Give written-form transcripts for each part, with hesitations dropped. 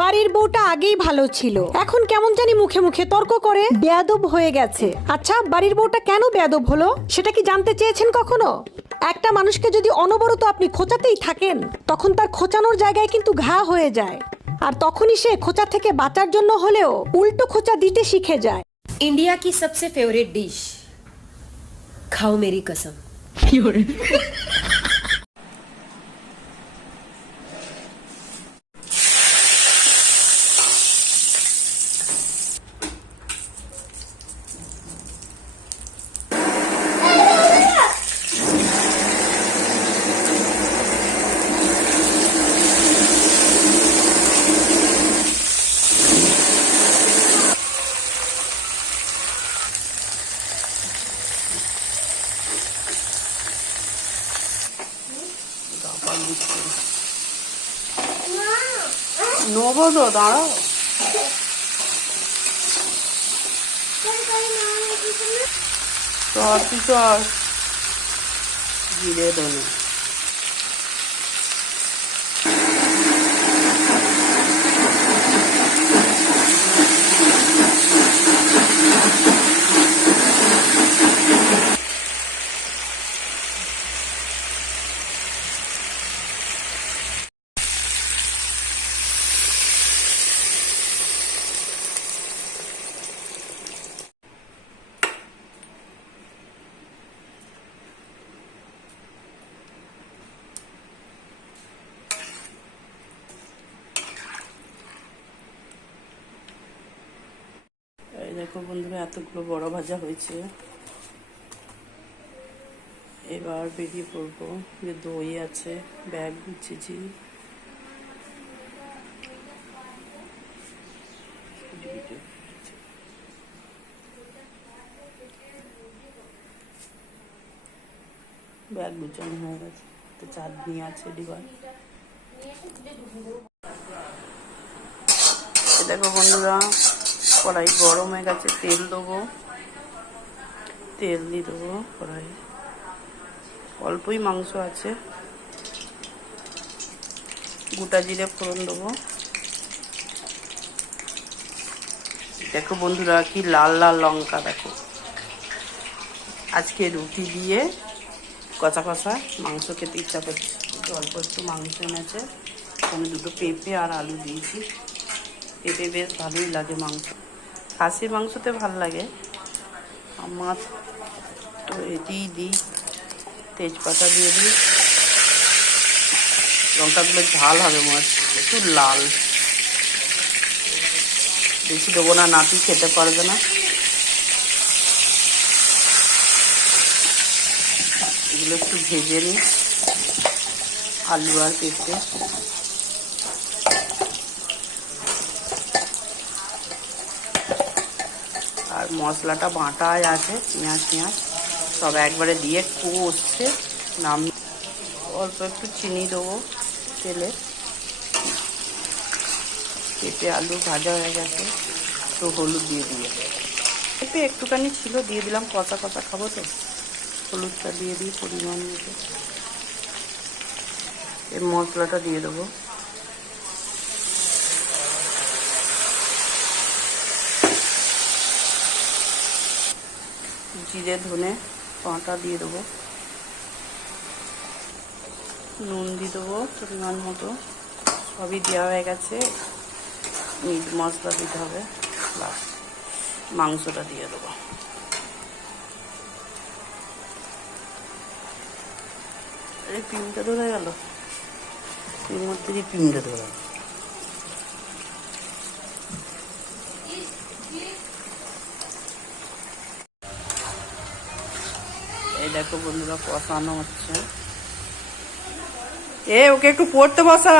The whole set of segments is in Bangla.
বাড়ির বউটা আগেই ভালো ছিল, এখন কেমন জানি মুখে মুখে তর্ক করে বেয়াদব হয়ে গেছে। আচ্ছা, বাড়ির বউটা কেন বেয়াদব হলো সেটা কি জানতে চেয়েছেন কখনো? একটা মানুষকে যদি অনবরত আপনি খোঁচাতেই থাকেন, তখন তার খোঁচানোর জায়গায় কিন্তু ঘা হয়ে যায়, আর তখনই সে খোঁচা থেকে বাঁচার জন্য হলেও উল্টো খোঁচা দিতে শিখে যায়। इंडिया की सबसे फेवरेट डिश, खाओ मेरी कसम। নবদো দাঁড়াও, চর চর জিরে ধনে দেখো বন্ধুরা, এতগুলো বড় ভাজা হয়েছে। এবার বেরিয়ে পড়বো, যে দই আছে, ব্যাগ গুছিয়েছি। ব্যাগ গুছানো হয়ে গেছে, তো চাটনি আছে ডিবার। দেখো বন্ধুরা, কড়াই গরম হয়ে গেছে, তেল দেবো, তেল দিয়ে দেবো কড়াই। অল্পই মাংস আছে, গোটা জিরে ফোড়ন দেবো। দেখো বন্ধুরা, কি লাল লাল লঙ্কা। দেখো আজকে রুটি দিয়ে কষা কষা মাংস খেতে ইচ্ছা করছে। অল্প একটু মাংস এনেছে, আমি দুটো পেঁপে আর আলু দিয়েছি। পেঁপে বেশ ভালোই লাগে মাংস, খাসির মাংসতে ভাল লাগে আমার, তো এটিই দিই। তেজপাতা দিয়ে দিই, লঙ্কাগুলো ঝাল হবে মনে হচ্ছে, একটু লাল বেশি দেবো না, নাতি খেতে পারবে না। এগুলো একটু ভেজে নিই, আলু আর পেঁপে। আর মশলাটা বাটাই আছে, পেঁয়াজ পেঁয়াজ সব একবারে দিয়ে কষছে নাম। অল্প একটু চিনি দেবো তেলে। পেঁপে আলু ভাজা হয়ে গেছে, তো হলুদ দিয়ে দিয়ে, পেঁপে একটুখানি ছিল দিয়ে দিলাম, কষা কষা খাবো তো, হলুদটা দিয়ে দিই পরিমাণ মতো। এই মশলাটা দিয়ে দেবো, জিরে ধনে পাঁটা দিয়ে দেবো, নুন দিয়ে দেবো পরিমাণ মতো। সবই দেওয়া হয়ে গেছে, মিট মশলা দিতে হবে, প্লাস মাংসটা দিয়ে দেবো। এই পিমটা ধরে গেল, এর মধ্যে দিয়ে পিমটা ধরে। এই দেখো বন্ধুরা, কষানো হচ্ছে। ওকে একটু পড়তে বসা,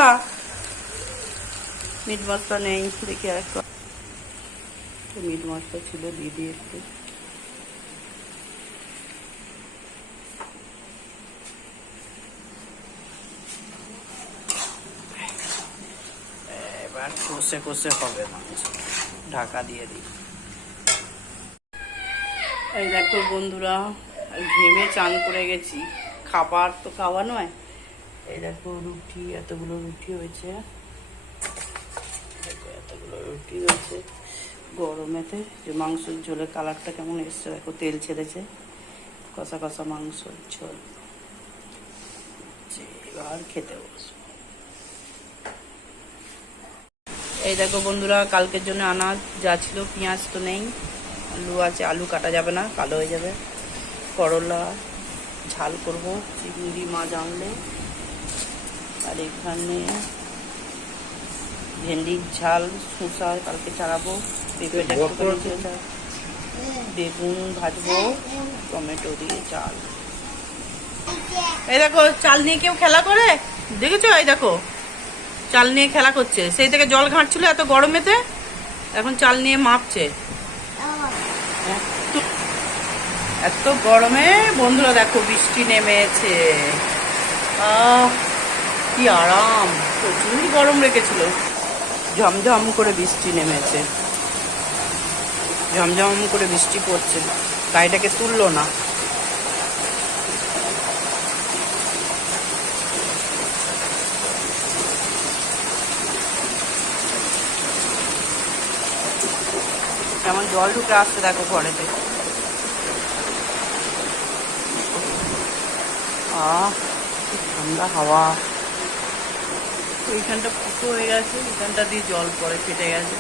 মিট মশলা নেই দেখি, আর একটু মিট মশলা ছিল দিয়ে দিয়ে একটু। এবার কষে কষে হবে মাংস, ঢাকা দিয়ে দিই। এই দেখো বন্ধুরা, ঘেমে চান করে গেছি, খাবার তো খাওয়া নয়। এই দেখো রুটি, এতগুলো রুটি হয়েছে, কি হয়েছে গরমেতে, যে মাংসের ঝোলের কালারটা কেমন এসছে দেখো, তেল ছেড়েছে, কষা কষা মাংসের ঝোল। এবার খেতে বসবো। এই দেখো বন্ধুরা, কালকের জন্য আনাজ যা ছিল, পেঁয়াজ তো নেই, আলু আছে, আলু কাটা যাবে না, কালো হয়ে যাবে। করলা ঝাল করব চিংড়ি মাছ আনলে, আর এখানে ভেন্ডির ঝাল, শসা কালকে চাড়াবো, পেঁপেটা একটু করে ছেড়ে, বেগুন ভাজবো, টমেটো দিয়ে চাল। এই দেখো চাল নিয়ে কেউ খেলা করে দেখেছো? এই দেখো চাল নিয়ে খেলা করছে, সেই থেকে জল ঘাঁটছিল এত গরমেতে, এখন চাল নিয়ে মাপছে। এত গরমে বন্ধুরা দেখো বৃষ্টি নেমেছে, কি আরাম, প্রচুর গরম রেখেছিল, ঝমঝম করে বৃষ্টি নেমেছে, ঝমঝম করে বৃষ্টি পড়ছে, গাড়িটাকে তুললো না। কেমন জল ঢুকে আসছে দেখো ঘরেতে, কি ঠান্ডা হাওয়া। এইখানটা ফুটো হয়ে গেছে, এখানটা দিয়ে জল পড়ে, ফেটে গেছে।